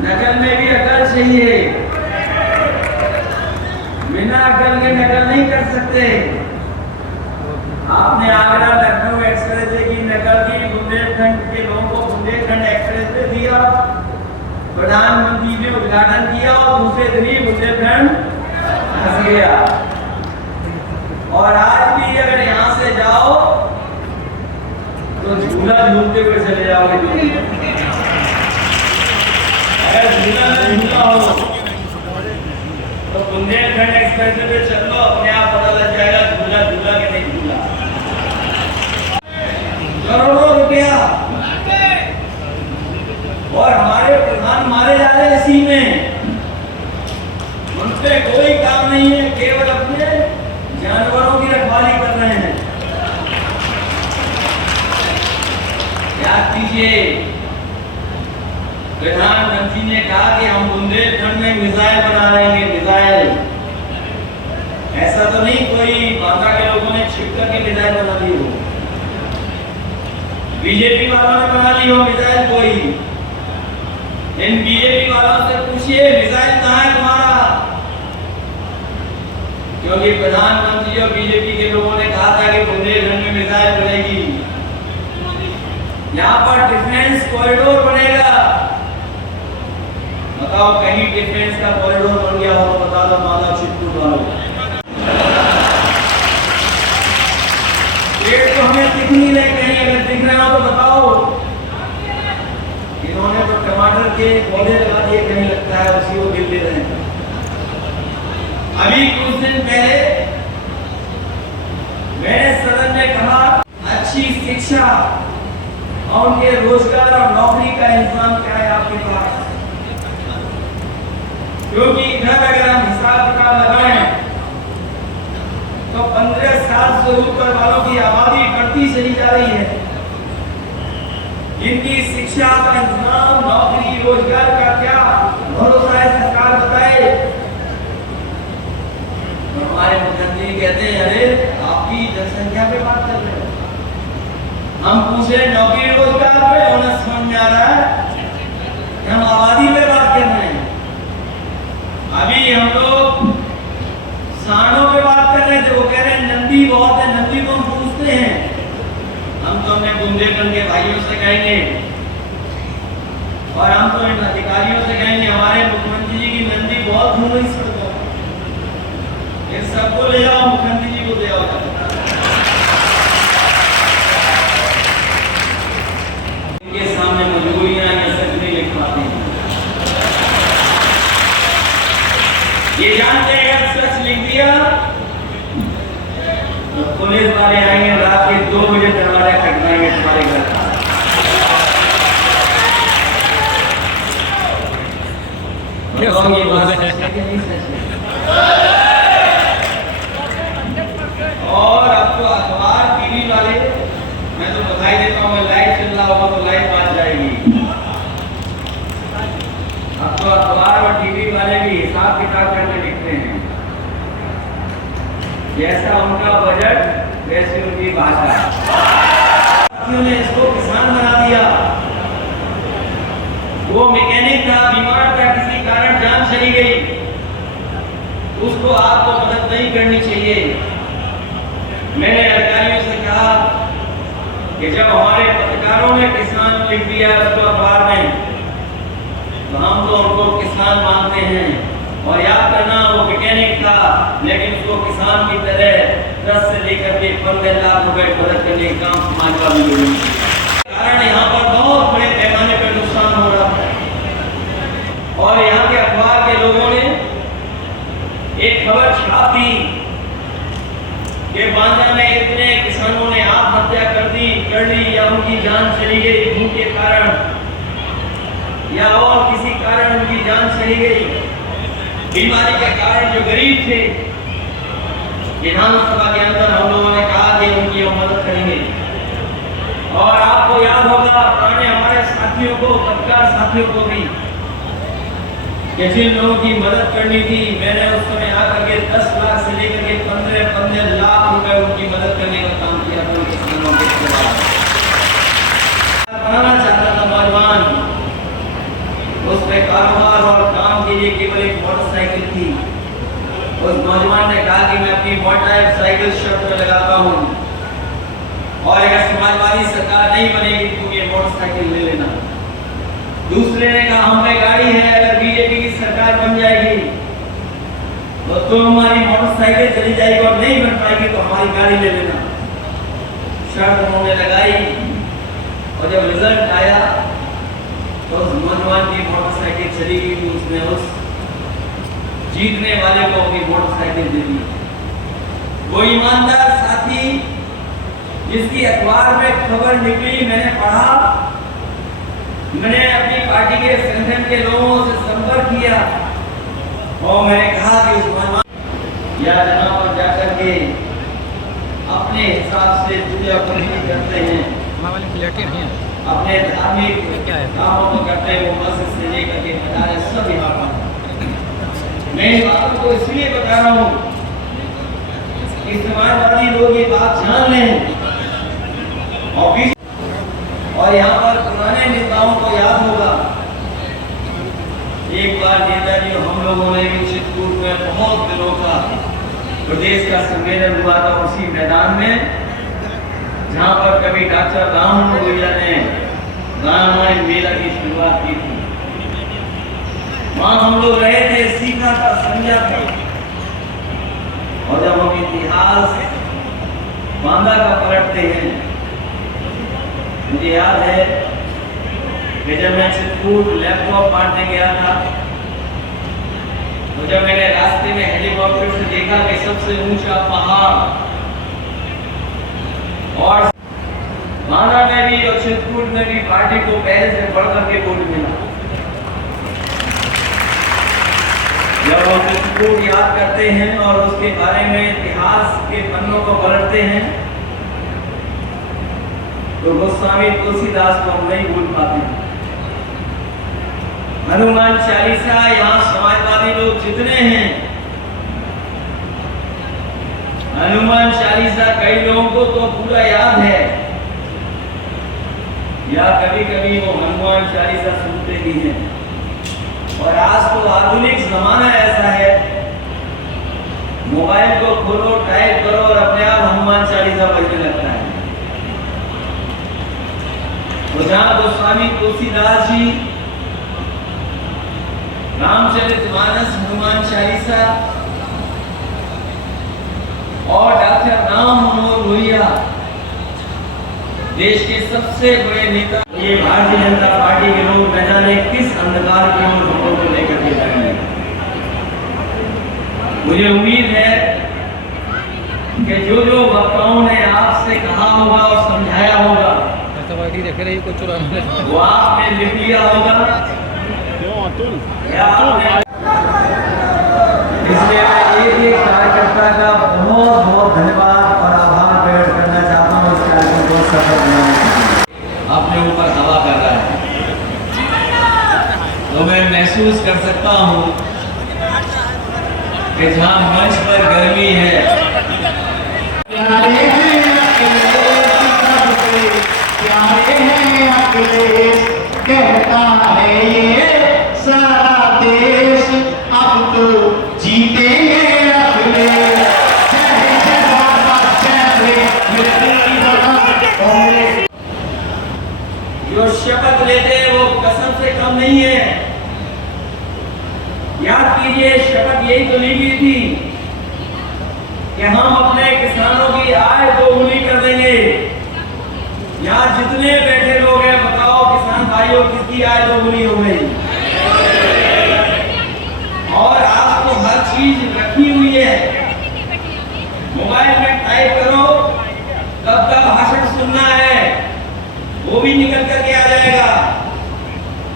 नकल में भी अकल चाहिए, बिना अकल के नकल नहीं कर सकते। आपने आगरा लखनऊ एक्सप्रेस की नकल की, बुंदेलखंड के लोगों को बुंदेलखंड एक्सप्रेस पे दिया, प्रधानमंत्री ने उद्घाटन किया और दूसरे दिन ही बुंदेलखंड फंस गया। और आज भी अगर यहाँ से जाओ तो झूला झूलते हुए चले जाओगे। अगर झूला झूला हो तो बुंदेलखंड एक्सप्रेस पे चल लो, अपने आप पता लग जाएगा झूला झूला के नहीं झूला। करोड़ों रुपया और हमारे प्रधान मारे जा रहे इसी में, उनसे कोई काम नहीं है, केवल अपने जानवरों की रखवाली कर रहे हैं। याद कीजिए, प्रधानमंत्री ने कहा कि हम बुंदेलखंड में मिसाइल बना रहे हैं, मिसाइल। ऐसा तो नहीं कोई बांदा के लोगों ने छिप करके मिसाइल बना ली हो, बीजेपी वालों ने बना ली हो मिसाइल कोई। इन बीजेपी वालों से पूछिए मिसाइल कहाँ है तुम्हारा, क्योंकि प्रधानमंत्री और बीजेपी के लोगों ने कहा था कि बुंदेलखंड में मिसाइल बनेगी, यहाँ पर डिफेंस कॉरिडोर बनेगा। बताओ कहीं डिफेंस का कॉरिडोर बन गया हो तो बता दो माधव चित्तूर वालों। पेड़ तो हमें दिख नहीं रहे, कहीं अगर दिख रहे हो तो बताओ। इन्होंने तो टमाटर के पौधे लगा दिए, कहीं लगता है उसी को गिर ले रहे हैं। अभी कुछ दिन पहले मैंने सदन में कहा अच्छी शिक्षा और उनके रोजगार और नौकरी का इंतजाम क्या है आपके पास, क्योंकि इधर अगर हम हिसाब किताब लगाएं तो 15 साल से ऊपर वालों की आबादी बढ़ती चली जा रही है। इनकी शिक्षा का इंतजाम, नौकरी रोजगार का क्या भरोसा है, सरकार बताए। तो हमारे मुख्यमंत्री कहते हैं अरे आपकी जनसंख्या पे बात कर रहे हो, हम पूछे नौकरी रोजगार पे, उन्हें समझ में आ रहा है कि हम आबादी पे बात कर रहे हैं। अभी हम लोग सांडों पे बात कर रहे थे, वो कह रहे हैं नंदी बहुत है, नंदी को हम पूछते हैं। हम तो अपने बुंदेलखंड के भाइयों से कहेंगे और हम तो इन अधिकारियों से कहेंगे हमारे मुख्यमंत्री जी की नंदी बहुत घूम रही सड़कों, इन सबको ले जाओ, मुख्यमंत्री जी को ले आओ। इनके सामने मजबूरियां ये सच नहीं लिख पाते हैं। ये जानते हैं अगर सच लिख दिया तो पुलिस वाले आएंगे, रात के 2 बजे दरवाजा खटखटाएंगे तुम्हारे घर का। और अब तो अखबार टीवी वाले, मैं तो बधाई देता हूँ, लाइव चल रहा होगा तो लाइव बात जाएगी। अब तो अखबार और टीवी वाले भी हिसाब किताब करके लिखते हैं, जैसा उनका बजट वैसे उनकी भाषा। ने इसको किसान बना दिया, वो मैकेनिक था, बीमार था, किसी कारण जान चली गई, उसको आपको मदद नहीं करनी चाहिए। मैंने अधिकारियों से कहा कि जब हमारे पत्रकारों ने किसान लिख दिया उसको अखबार में, तो हम तो उनको किसान मानते हैं। और याद करना वो मैकेनिक था, लेकिन उसको किसान की तरह 10 से लेकर के 15 लाख रुपए मदद करने का काम समाज का भी कारण यहाँ पर बहुत बड़े पैमाने पर नुकसान हो रहा है। और यहाँ के अखबार के लोगों ने एक खबर छाप दी कि बांदा में इतने किसानों ने आत्महत्या कर ली या उनकी जान चली गई भूख के कारण, या और किसी कारण उनकी जान चली गई, बीमारी के कारण जो गरीब थे। विधानसभा के अंदर हम लोगों ने कहा कि उनकी हम मदद करेंगे। और आपको याद होगा पुराने हमारे साथियों को, पत्रकार साथियों को भी, कि जिन लोगों की मदद करनी थी, मैंने उस समय आकर के 10 लाख से लेकर के 15 लाख रुपए उनकी मदद करने का काम किया था। किसानों के खिलाफ बनाना चाहता था नौजवान, उस पे एक मोटरसाइकिल थी। उस नौजवान ने कहा कि मैं अपनी मोटरसाइकिल शर्त पे लगाता हूँ और अगर समाजवादी सरकार नहीं बनेगी तो ये मोटरसाइकिल ले लेना। दूसरे ने कहा हम पे गाड़ी है, अगर बीजेपी की सरकार बन जाएगी तो तुम हमारी मोटरसाइकिल चली जाएगी और नहीं बन पाएगी तो हमारी गाड़ी ले लेना। शर्त उन्होंने लगाई और जब रिजल्ट आया तो उस नौजवान की मोटरसाइकिल चली गई तो उसने उस जीतने वाले को अपनी मोटरसाइकिल दे दी। वो ईमानदार साथी जिसकी अखबार में खबर निकली, मैंने पढ़ा, मैंने अपनी पार्टी के संगठन के लोगों से संपर्क किया और मैंने कहा कि उस नौजवान या जहाँ पर जाकर के अपने हिसाब से पूजा पूरी करते हैं, अपने धार्मिक कामों को करते हैं, वो मस्जिद से लेकर के मदारस सब यहाँ पर। मैं इस बात को इसलिए बता रहा हूँ कि समाजवादी लोग ये बात जान लें और यहाँ पर पुराने नेताओं को याद होगा, एक बार नेताजी हम लोगों ने भी चित्रकूट में बहुत दिनों का प्रदेश का सम्मेलन हुआ था, उसी मैदान में जहाँ पर कभी डॉक्टर राम भैया ने रामायण मेला की शुरुआत की थी। वहाँ हम लोग रहे थे, सीखा था, समझा था। और जब हम इतिहास बांधा का पलटते हैं, मुझे याद है कि जब मैं चित्रकूट लैपटॉप बांटने गया था तो जब मैंने रास्ते में हेलीकॉप्टर से देखा कि सबसे ऊंचा पहाड़ और बांधा में भी और चित्रकूट में भी पार्टी को पहले से बढ़कर के वोट मिला। जब हम चित्रकूट याद करते हैं और उसके बारे में इतिहास के पन्नों को पलटते हैं तो गोस्वामी तुलसीदास को हम नहीं भूल पाते। हनुमान चालीसा, यहाँ समाजवादी लोग जितने हैं, हनुमान चालीसा कई लोगों को तो पूरा याद है या कभी कभी वो हनुमान चालीसा सुनते भी हैं। और आज तो आधुनिक जमाना ऐसा है, मोबाइल को खोलो, टाइप करो और अपने आप हनुमान चालीसा बजने लगता है। तो जहाँ गोस्वामी तुलसीदास जी रामचरितमानस, हनुमान चालीसा और डॉक्टर राम मनोहर लोहिया देश के सबसे बड़े नेता, ये भारतीय जनता पार्टी के लोग न जाने किस अंधकार की ओर हम लोगों को लेकर के जाएंगे। मुझे उम्मीद है कि जो जो वक्ताओं ने आपसे कहा होगा और समझाया होगा वो आपने लिख लिया होगा। इसलिए मैं एक कार्यकर्ता का बहुत बहुत धन्यवाद और आभार प्रकट करना चाहता हूँ इस कार्यक्रम को सफल बनाने के लिए। अपने ऊपर हवा कर रहा है तो मैं महसूस कर सकता हूँ कि जहाँ मंच पर गर्मी है, कहता है ये सारा देश अब तो जीतेंगे अपने। जो शपथ लेते हैं वो कसम से कम नहीं है। याद कीजिए, शपथ यही तो ली गई थी कि हम अपने किसानों की आय दोगुनी कर देंगे। यहाँ जितने बैठे लोग हैं, बताओ किसान भाइयों किसकी आय दोगुनी हो गई? और आज तो हर चीज रखी हुई है, मोबाइल में टाइप करो, कब का भाषण सुनना है वो भी निकल करके आ जाएगा।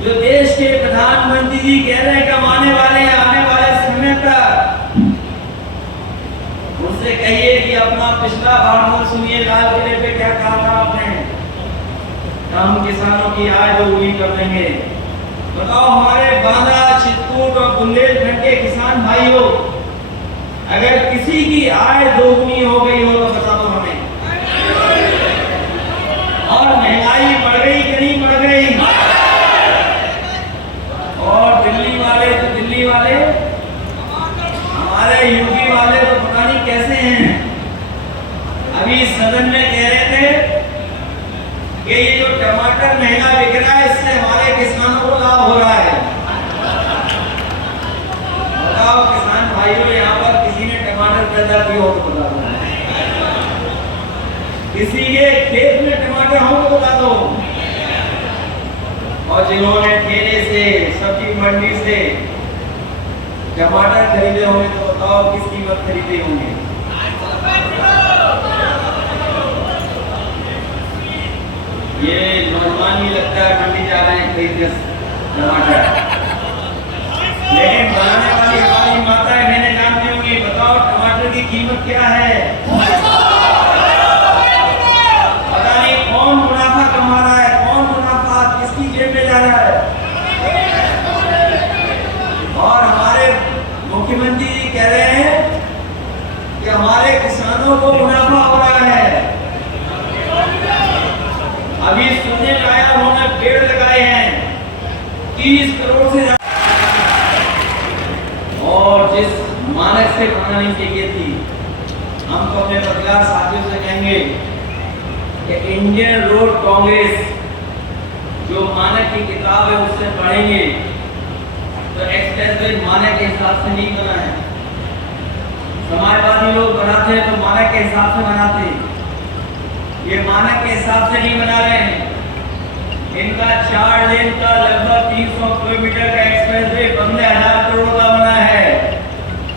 जो देश के प्रधानमंत्री जी कह रहे हैं कमाने वाले हैं आने वाले समय तक, उनसे कहिए कि अपना पिछला भाषण सुनिए, लाल किले पे क्या कहा था आपने, हम किसानों की आय दोगुनी कर देंगे। बताओ हमारे बांदा, चित्रकूट और बुंदेलखंड के किसान भाइयों, अगर किसी की आय दोगुनी हो गई हो तो बता दो हमें। और महंगाई बढ़ गई कि नहीं बढ़ गई? और दिल्ली वाले तो दिल्ली वाले महंगा बिक रहा है, इससे हमारे किसानों को लाभ हो रहा है। बताओ किसान भाइयों, यहाँ पर किसी ने टमाटर पैदा किया हो तो बता दो, किसी के खेत में टमाटर हो तो बता दो। और जिन्होंने ठेले से, सब्जी मंडी से टमाटर खरीदे होंगे तो बताओ किस कीमत खरीदे होंगे। ये नौजवान ही लगता है मंडी जा रहे हैं खरीदने टमाटर, लेकिन बनाने वाली हमारी माताएं बहनें जानती होंगी। बताओ टमाटर की कीमत क्या है? पता नहीं कौन मुनाफा कमा रहा है, कौन मुनाफा किसकी जेब में जा रहा है। और हमारे मुख्यमंत्री जी कह रहे हैं कि हमारे किसानों को मुनाफा हो रहा है। अभी सुनने में आया उन्होंने पेड़ लगाए हैं 30 करोड़ से ज्यादा, और जिस मानक से बनानी चाहिए थी, हम तो अपने पत्रकार साथियों से कहेंगे कि इंडियन रोड कांग्रेस जो मानक की किताब है उससे पढ़ेंगे तो एक्सप्रेसवे मानक के हिसाब से नहीं बना है। समाजवादी लोग बनाते हैं तो मानक के हिसाब से बनाते हैं, ये मानक के हिसाब से नहीं बना रहे हैं। इनका 4 लेन का लगभग 300 किलोमीटर का एक्सप्रेसवे 15,000 करोड़ का बना है,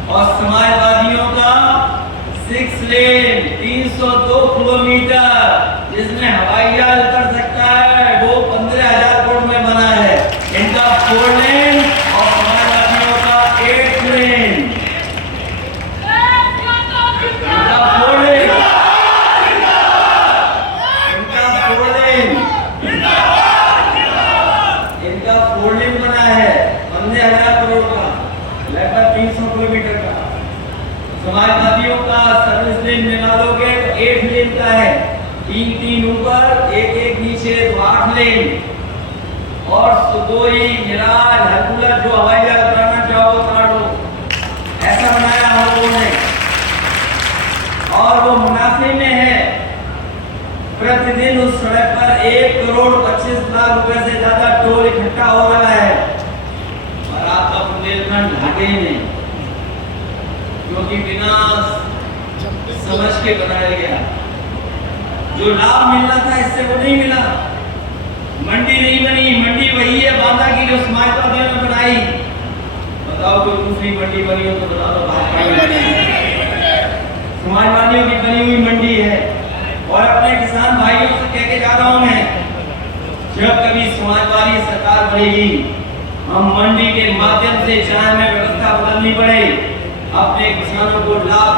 और समाजवादियों का 6 लेन 302 किलोमीटर जिसमें हवाई जहाज उतर सकता है वो 15,000 करोड़ में बना है। इनका 4 लेन और समाजवादियों का 8 लेन। समाजवादियों का सर्विस लेन मिला लोगे तो 8 लेन का है, 3 ऊपर 1 नीचे, तो 8 लेन। और सुदोई, मिराज, हरकुलर जो हवाई जहाज उड़ाना चाहो उतार लो, ऐसा बनाया हम लोगों ने। और वो मुनाफे में है, प्रतिदिन उस सड़क पर 1 करोड़ 25 लाख रुपए से ज्यादा टोल इकट्ठा हो रहा है, और आपका बुंदेलखंड घाटे में, क्योंकि बिना समझ के बनाया गया। जो लाभ मिलना था इससे वो नहीं मिला। मंडी नहीं बनी, मंडी वही है बांदा की जो समाजवादियों ने बनाई। बताओ कोई दूसरी मंडी बनी हो तो बता दो, समाजवादियों की बनी हुई मंडी है। और अपने किसान भाइयों से कह के जा रहा हूं मैं, जब कभी समाजवादी सरकार बनेगी, हम मंडी के माध्यम से चाहे में व्यवस्था बदलनी पड़े, अपने किसानों को लाभ